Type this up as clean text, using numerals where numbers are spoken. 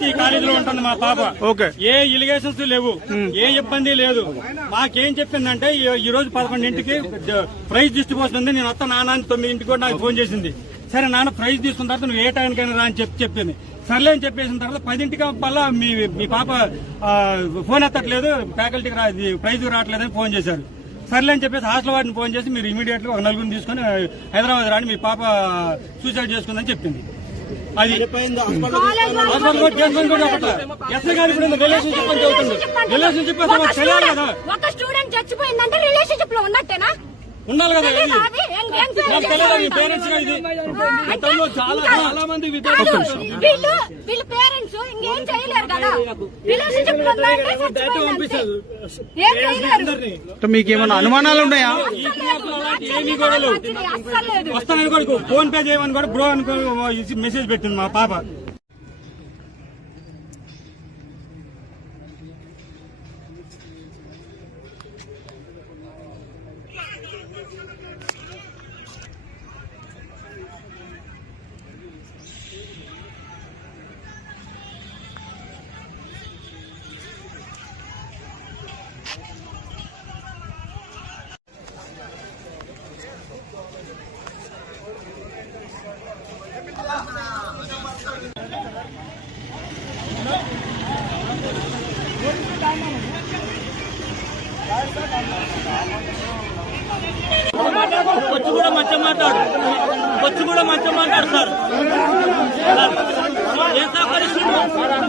నుంచి ఈ కాలేజీలో ఉంటుంది మా పాప. ఏ ఇలిగేషన్స్ లేవు, ఏ ఇబ్బంది లేదు. మాకేం చెప్పిందంటే ఈ రోజు 11ంటికి ప్రైజ్ డిస్ట్రిబ్యూషన్ ఉంది, నేను వస్తా నాన్న 9ంటికి కూడా నాకు ఫోన్ చేసింది. సరే నాన్న ప్రైజ్ తీసుకున్న తర్వాత నువ్వు ఏ టైంకైనా రా అని చెప్పింది. సర్లే అని చెప్పేసిన తర్వాత 10ంటికి వల్ల మీ పాప ఫోన్ ఎత్తట్లేదు, ఫ్యాకల్టీకి ప్రైజ్ రావట్లేదని ఫోన్ చేశారు. సర్లే అని చెప్పేసి హాస్టల్ వారిని ఫోన్ చేసి మీరు ఇమీడియట్ గా ఒక నలుగురిని తీసుకుని హైదరాబాద్ రాని మీ పాప సూసైడ్ చేసుకుందని చెప్పింది. అది ఎస్ఐ గారు ఇప్పుడు రిలేషన్షిప్ అని చెబుతుంది. రిలేషన్షిప్ తెలియాలి కదా, ఒక స్టూడెంట్ చచ్చిపోయిందంటే రిలేషన్షిప్ లో ఉన్నట్టేనా? ఉండాలి కదా. పేరెంట్స్ చాలా మంది వీళ్ళు పేరెంట్స్ ఇంకేం చేయలేరు కదా. రిలేషన్షిప్ లో మీకేమన్నా అనుమానాలు ఉన్నాయా? ఏమీ కూడా వస్తానని కూడా ఫోన్ పే చేయమని కూడా బ్రో అనుకో మెసేజ్ పెట్టింది మా పాప. వచ్చి కూడా మంచిగా మాట్లాడు సార్. ఏం పరిస్థితులు రావాలి.